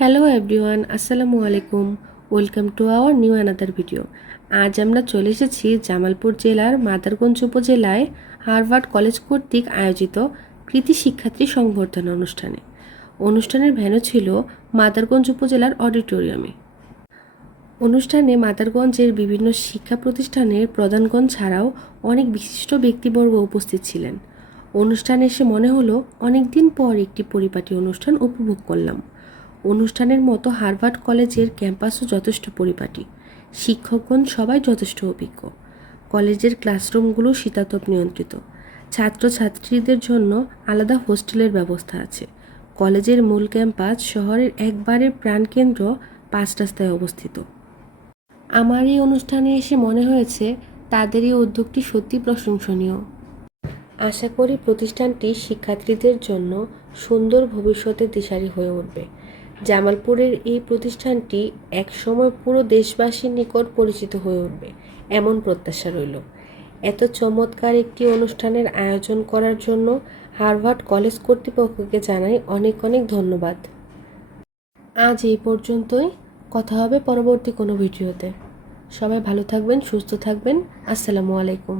Hello everyone আসসালামু আলাইকুম welcome to our new another video আজ আমরা চলে এসেছি জামালপুর জেলার মাদারগঞ্জ উপজেলায় হার্ভার্ড কলেজ কর্তৃক আয়োজিত কৃতি শিক্ষার্থী সংবর্ধনা অনুষ্ঠানে। অনুষ্ঠানের ভেন্যু ছিল মাদারগঞ্জ উপজেলার অডিটোরিয়ামে। অনুষ্ঠানে মাদারগঞ্জের বিভিন্ন শিক্ষা প্রতিষ্ঠানের প্রধানগণ ছাড়াও অনেক বিশিষ্ট ব্যক্তিবর্গ উপস্থিত ছিলেন। অনুষ্ঠানে এসে মনে হলো অনেক দিন পর একটি পরিপাটি অনুষ্ঠান উপভোগ করলাম। অনুষ্ঠানের মতো হার্ভার্ড কলেজের ক্যাম্পাসও যথেষ্ট পরিপাটি। শিক্ষকগণ সবাই যথেষ্ট অভিজ্ঞ। কলেজের ক্লাসরুমগুলো শীতাতপ নিয়ন্ত্রিত। ছাত্রছাত্রীদের জন্য আলাদা হোস্টেলের ব্যবস্থা আছে। কলেজের মূল ক্যাম্পাস শহরের একবারের প্রাণকেন্দ্র পাঁচ রাস্তায় অবস্থিত। আমার এই অনুষ্ঠানে এসে মনে হয়েছে, তাদের এই উদ্যোগটি সত্যি প্রশংসনীয়। আশা করি প্রতিষ্ঠানটি শিক্ষার্থীদের জন্য সুন্দর ভবিষ্যতের দিশারি হয়ে উঠবে। জামালপুরের এই প্রতিষ্ঠানটি একসময় পুরো দেশবাসীর নিকট পরিচিত হয়ে উঠবে, এমন প্রত্যাশা রইল। এত চমৎকার একটি অনুষ্ঠানের আয়োজন করার জন্য হার্ভার্ড কলেজ কর্তৃপক্ষকে জানাই অনেক অনেক ধন্যবাদ। আজ এই পর্যন্তই। কথা হবে পরবর্তী কোনো ভিডিওতে। সবাই ভালো থাকবেন, সুস্থ থাকবেন। আসসালামু আলাইকুম।